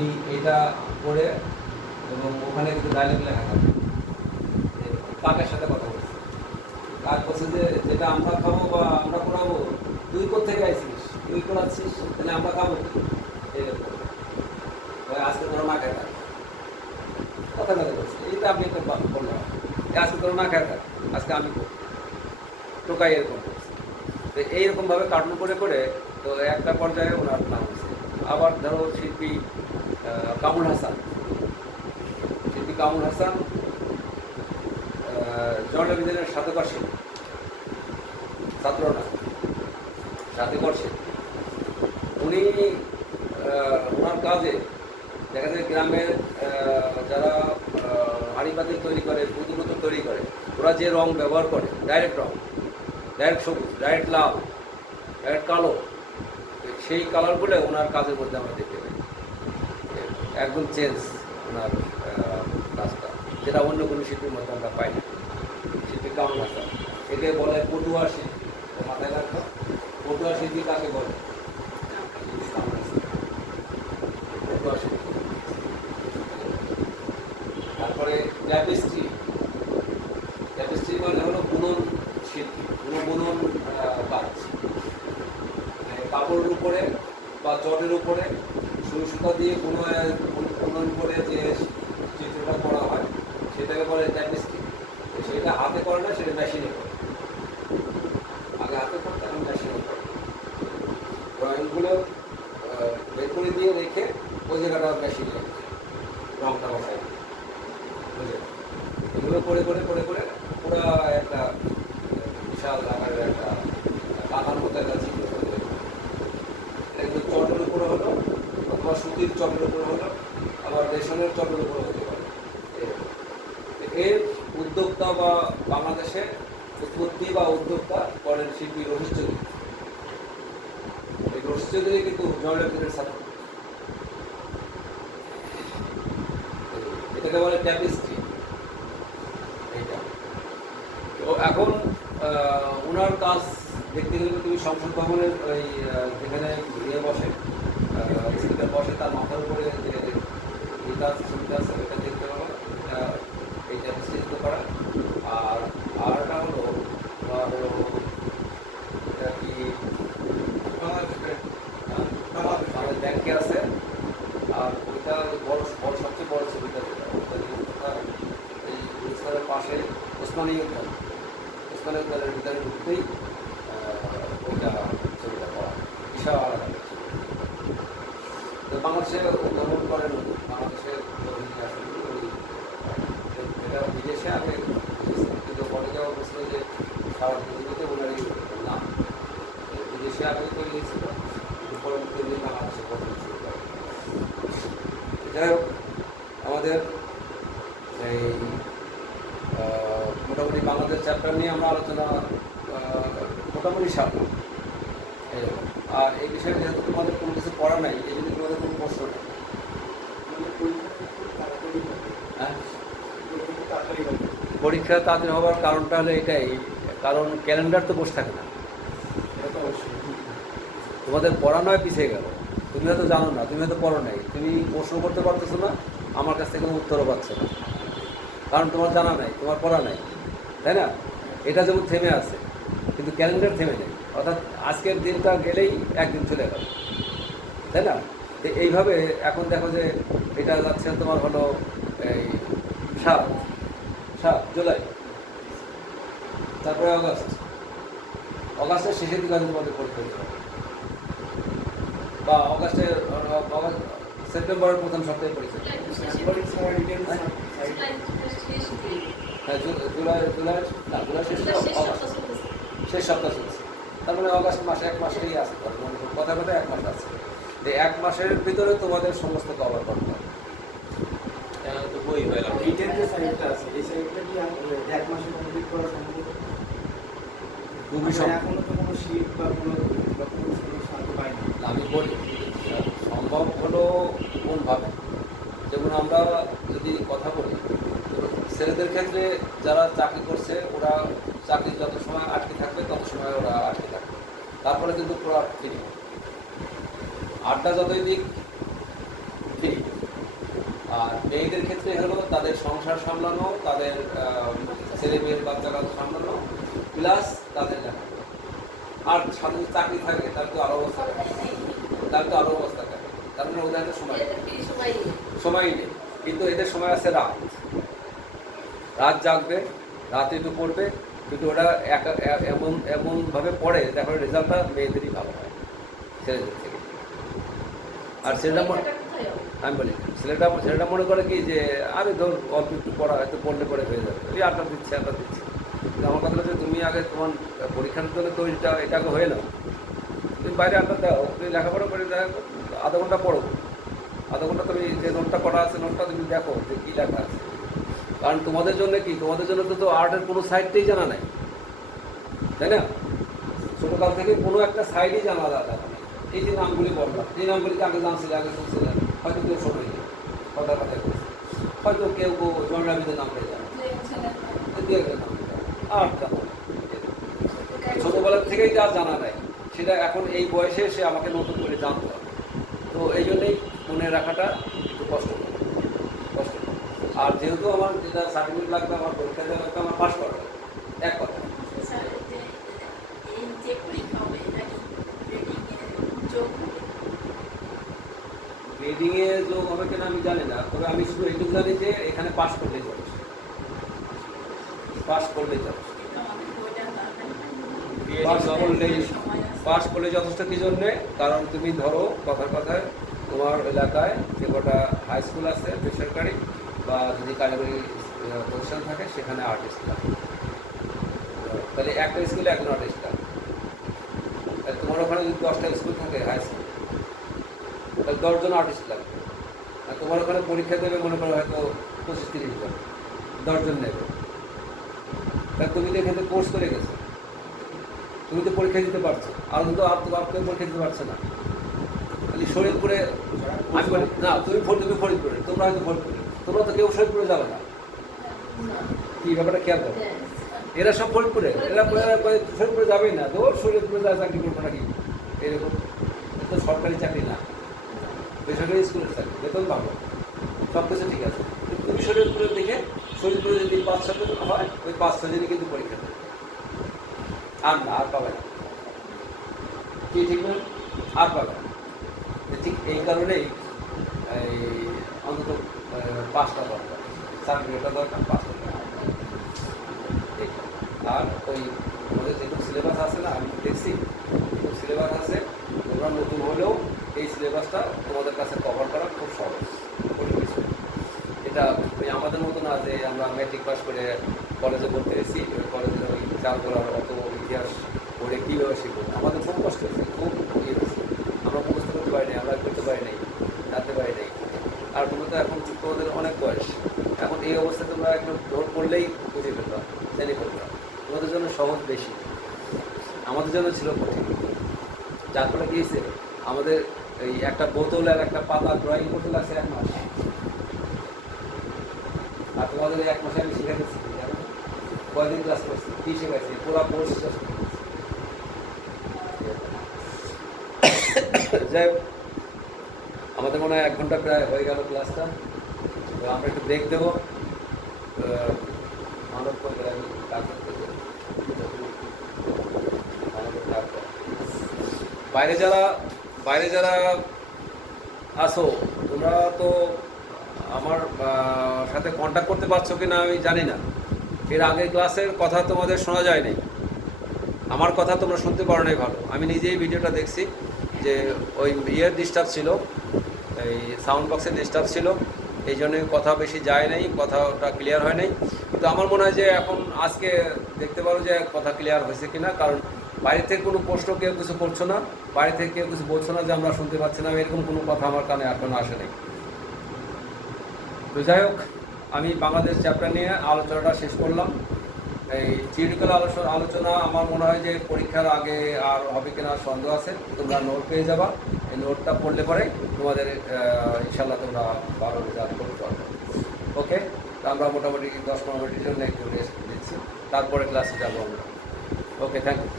আমি এটা করে এবং ওখানে কিন্তু ডায়লগ লেখা থাকে, কাকের সাথে কথা বলছি, কাক বলছে যে যেটা আমরা খাবো বা আমরা করাবো, তুই কোথেকে আইছিস, তুই করাচ্ছিস, তাহলে আমরা খাবো কি? এরকম আজকে তোরা না খেয়ে থাক, কথা কথা বলছি, এইটা আপনি একটা বললাম আজকে তোরা না খেয়ে থাক, আজকে আমি করবো, টোকাই এরকম করছি। তো এইরকমভাবে কার্টুন করে করে তো একটা পর্যায়ে ওনার নাম হয়েছে। আবার ধরো শিল্পী কামরুল হাসান, শিল্পী কামরুল হাসান জনবিধানের সাথে করছে, ছাত্র না, সাথে করছে। উনি ওনার কাজে দেখা যায় গ্রামের যারা হাঁড়ি পাতিল তৈরি করে, পুতুল তৈরি করে, ওরা যে রং ব্যবহার করে, ডাইরেক্ট রং, ডাইরেক্ট সবুজ, ডাইরেক্ট লাল, ডাইরেক্ট কালো, সেই কালারগুলো ওনার কাজের মধ্যে আমরা দেখতে পাই। একদম চেঞ্জ ওনার কাজটা, যেটা অন্য কোনো শিল্পীর মধ্যে আমরা পাই না। শিল্পী কামরুল হাসান, একে বলে পটুয়া শিল্পী, মাথায় রাখো, পটুয়া শিল্পী কাকে বলে? পটুয়া শিল্পী। তারপরে ট্যাপেস্ট্রি, ট্যাপেস্ট্রি মানে হলো বুনন শিল্পী, বুনন কাজ, কাপড়ের উপরে বা চটের উপরে সুই সুতা দিয়ে বুনন করে যে চিত্রটা করা হয় সেটাকে বলে ট্যাপেস্ট্রি। সেটা হাতে করে না, সেটা মেশিনে করে। আগে হাতে করতে, আমি মেশিনে করি। ড্রয়িংগুলো বের করে দিয়ে রেখে ওই জায়গাটা মেশিনে রংটা বসাই, বুঝলে? এগুলো করে করে করে করে পুরো একটা বিশাল আকারের একটা কাঁথার মতো একটা চিত্র তৈরি হয়। এটা চটের উপরে হলো, অথবা সুতির চটের উপরে হলো, আবার রেশনের চটের উপরে হতে পারে। এর উদ্যোক্তা বা বাংলাদেশে উৎপত্তি বা উদ্যোক্তা করেন শিল্পী রশিদ চৌধুরী। এই রশিদ চৌধুরী কিন্তু জয়ললিতার ছাত্র। এটাকে বলে ট্যাপেস্ট্রি। এইটা তো এখন ওনার কাজ দেখতে গেলে তুমি সংসদ ভবনের ওই যেখানে ইয়ে বসে, স্পিকার বসে, তার মাথার উপরে যে ইটা আছে, ছবিটা আছে, ওইটা দেখতে পাবো। এই ট্যাপেস্ট্রি করা। আর আরটা হলো এটা কি আমাদের ব্যাংকে আছে। আর ওইটা বড় বড় সবচেয়ে বড় ছবিটা যেটা, এই গুলিস্তানের পাশে ওসমানী উদ্যান, ওসমানী উদ্যানের ভিতরে ঢুকতেই ওইটা ছবিটা করা, বিশাল আলাদা। তো বাংলাদেশে উদ্ভাবন করেন, বাংলাদেশের এটা বিদেশে আগে কিন্তু পরে যাওয়া বলছিল যে সারা পৃথিবীতে ওনারই না, বিদেশে আগে তৈরি হয়েছিল, পরবর্তী বাংলাদেশে প্রথম শুরু করে। যাই হোক, আমাদের এই মোটামুটি বাংলাদেশ চ্যাপ্টার নিয়ে আমরা আলোচনা মোটামুটি সামনে এরকম। আর এই বিষয়ে যেহেতু তোমাদের কোনো কিছু পড়া নাই, এই জন্য তোমাদের কোনো প্রশ্ন নেই। হ্যাঁ, পরীক্ষা তাড়াতাড়ি হওয়ার কারণটা হলো এটাই, কারণ ক্যালেন্ডার তো বসে থাকে না। তোমাদের পড়া নয় পিছিয়ে গেল, তুমি হয়তো জানো না, তুমি হয়তো পড়ো নাই, তুমি প্রশ্ন করতে পারতেছো না, আমার কাছ থেকে কোনো উত্তরও পাচ্ছ না, কারণ তোমার জানা নাই, তোমার পড়া নাই, তাই না? এটা যেমন থেমে আছে, কিন্তু ক্যালেন্ডার থেমে নেই, অর্থাৎ আজকের দিনটা গেলেই একদিন চলে গেল, তাই না? তো এইভাবে এখন দেখো যে এটা যাচ্ছে তোমার হলো এই 7 জুলাই, তারপরে অগাস্টের শেষের দিকে তোমাদের পরীক্ষা দিতে হবে, বা সেপ্টেম্বরের প্রথম সপ্তাহে পরীক্ষা। হ্যাঁ, জুলাই শেষ সপ্তাহ চলছে, তার মানে অগাস্ট মাসে 1 মাসেই আছে, কথা কথা 1 মাস আছে। যে 1 মাসের ভিতরে তোমাদের সমস্ত কভার করতে হবে। আমি বলি সম্ভব হলো কোনভাবে, যেমন আমরা যদি কথা বলি ছেলেদের ক্ষেত্রে, যারা চাকরি করছে ওরা চাকরি যত সময় আটকে থাকবে তত সময় ওরা আটকে থাকবে, তারপরে কিন্তু পুরো ফ্রি, আড্ডা যতই দিক ফ্রি। আর মেয়েদের ক্ষেত্রে হলো তাদের সংসার সামলানো, তাদের ছেলে মেয়ের বাচ্চা কাচ্চা সামলানো, প্লাস তাদের লেখা। আর সাথে যদি চাকরি থাকে তার তো আরো অবস্থা থাকে, তার মানে ওদের হাতে সময়ই নেই। কিন্তু এদের সময় আছে রাত জাগবে, রাতে একটু পড়বে, কিন্তু ওটা এমনভাবে পড়ে দেখো রেজাল্টটা মেয়েদেরই ভালো হয় ছেলেদের থেকে। আর আমি বলি ছেলেটা মনে করে কি যে আরে ধর অল্প একটু পড়া হয়তো পড়লে পরে হয়ে যাবে, ওই আড্ডা দিচ্ছে। কিন্তু আমার কথা হচ্ছে তুমি আগে তোমার পরীক্ষার জন্য তৈরিটা এটাকে হয়ে নাও। তুমি বাইরে আড্ডা দাও, তুমি লেখাপড়া করে আধা ঘন্টা পড়ো, আধা ঘন্টা তুমি যে নোটটা পড়া আছে নোটটা তুমি দেখো যে কী লেখা আছে। কারণ তোমাদের জন্য তো আর্টের কোনো সাইডটাই জানা নাই, তাই না? ছোটোকাল থেকে কোনো একটা সাইডই জানা যায়। এই যে নামগুলি বললাম, এই নামগুলিকে আগে জানছিলেন, আগে শুনছিলেন, হয়তো কেউ শোনেনি, কথা করছে, হয়তো কেউ জন্মাবিদের নামটাই জানে, আর ছোটোবেলার থেকেই যা জানা নাই সেটা এখন এই বয়সে এসে আমাকে নতুন করে জানতে হবে। তো এই জন্যেই মনে রাখাটা একটু কষ্ট। আর যেহেতু আমার যেটা সার্টিফিকেট লাগবে, আমার পরীক্ষা দেওয়া লাগবে, আমার পাস করা লাগবে, এক কথা। গ্রেডিংয়ে যোগ হবে কিনা আমি জানি না, তবে আমি শুধু এইটুকু জানি যে এখানে পাস করলেই যথেষ্ট। পাস করলে যথেষ্ট কি জন্যে? কারণ তুমি ধরো কথায় তোমার এলাকায় যে কটা হাই স্কুল আছে বেসরকারি বা যদি কারিগরি প্রতিষ্ঠান থাকে সেখানে আর্টিস্ট লাগে, তাহলে একটা স্কুলে একজন আর্টিস্ট লাগে। তোমার ওখানে যদি 10টা স্কুল থাকে হাই স্কুল, তাহলে 10 জন আর্টিস্ট লাগবে। আর তোমার ওখানে পরীক্ষা দেবে মনে করো হয়তো 25-30 জন, 10 জন নেবে। তাহলে তুমি তো এখানে কোর্স করে গেছো, তুমি তো পরীক্ষা দিতে পারছো, আর কিন্তু কেউ পরীক্ষা দিতে পারছে না। খালি শরীরপুরে আমি বলি না, তুমি ফরিদপুরে, তোমরা হয়তো ফরিদপুরে, তোমরা তো কেউ শরীরপুরে যাবে না। কি ব্যাপারটা খেয়াল করো, এরা সব ফরিদপুরে, এরা শরীরপুরে যাবেই না, তো শরীরপুরে যা চাকরি করবো নাকি এরকম। তো সরকারি চাকরি না, বেসরকারি স্কুলের চাকরি, বেতন ভালো, সব কিছু ঠিক আছে। কিন্তু তুমি শরীরপুরের দিকে, শরীরপুরে যদি 5-6 জন হয়, ওই 5-6 জনই কিন্তু পরীক্ষা দেবে, আর পাবে না। কি ঠিক না? আর পাবে না। ঠিক এই কারণেই অন্তত 5টা দরকার, সার্টিফিকেটটা দরকার, 5টা দরকার। আর ওই আমাদের যেহেতু সিলেবাস আছে না, আমি দেখছি সিলেবাস আছে, তোমরা নতুন হলেও এই সিলেবাসটা তোমাদের কাছে কভার করা খুব সহজ, কঠিন কিছু। এটা ওই আমাদের মতো না যে আমরা ম্যাট্রিক পাস করে কলেজে ভর্তি হয়েছি, ওই কলেজে ওই চাল করার অত ইতিহাস পড়ে কীভাবে শিখবো। আমাদের খুব কষ্ট হয়েছে, খুব ইয়ে হয়েছে, আমরা মুখস্থ করতে পারি নাই, আমরা করতে পারি নাই, জানতে পারি নাই। আর তোমরা তো এখন তোমাদের অনেক বয়স, এখন এই অবস্থায় তোমরা একটু ভোট করলেই বুঝে ফেলবা, জেনে ফেলবা। তোমাদের জন্য সহজ বেশি, আমাদের জন্য ছিল কঠিন। যার ফলে গিয়েছে আমাদের এই একটা বোতল আর একটা পাতা ড্রয়িং করতে লাগছে 1 মাস। আর তোমাদের 1 মাসে আমি শিখাইতেছি, কয়দিন ক্লাস করছি, কী শেখাইছি, পুরা কোর্স শেষ করে দিচ্ছি। যাই হোক, আমাদের মনে হয় 1 ঘন্টা প্রায় হয়ে গেল ক্লাসটা, তো আমরা একটু ব্রেক দেবো। মানব করে আমি কাজ করতে বাইরে যারা আসো, তোমরা তো আমার সাথে কন্ট্যাক্ট করতে পারছো কি না আমি জানি না। এর আগে ক্লাসের কথা তোমাদের শোনা যায়নি, আমার কথা তোমরা শুনতে পারো নাই ভালো। আমি নিজেই ভিডিওটা দেখছি যে ওই ডিস্টার্ব ছিল, এই সাউন্ড বক্সের ডিস্টার্ব ছিল, এই জন্যে কথা বেশি যায় নাই, কথাটা ক্লিয়ার হয় নাই। কিন্তু আমার মনে হয় যে এখন আজকে দেখতে পারো যে কথা ক্লিয়ার হয়েছে কিনা, কারণ বাইরে থেকে কোনো প্রশ্ন কেউ কিছু করছো না, বাইরে থেকে কেউ কিছু বলছো না যে আমরা শুনতে পাচ্ছি না, এরকম কোনো কথা আমার কানে এখনো আসে নাই। তো যাই হোক, আমি বাংলাদেশ চ্যাপ্টার নিয়ে আলোচনাটা শেষ করলাম। এই থিওরিক্যাল আলোচনা আমার মনে হয় যে পরীক্ষার আগে আর হবে কিনা সন্দেহ আছে। তোমরা নোট পেয়ে যাবা, এই নোটটা পড়লে পরে তোমাদের ইনশাল্লাহ তোমরা ভালো রেজাল্ট করতে পারবে। ওকে, আমরা মোটামুটি 10-15 মিনিটের জন্য একটু রেস্ট দিচ্ছি, তারপরে ক্লাসে যাবো আমরা। ওকে, থ্যাংক ইউ।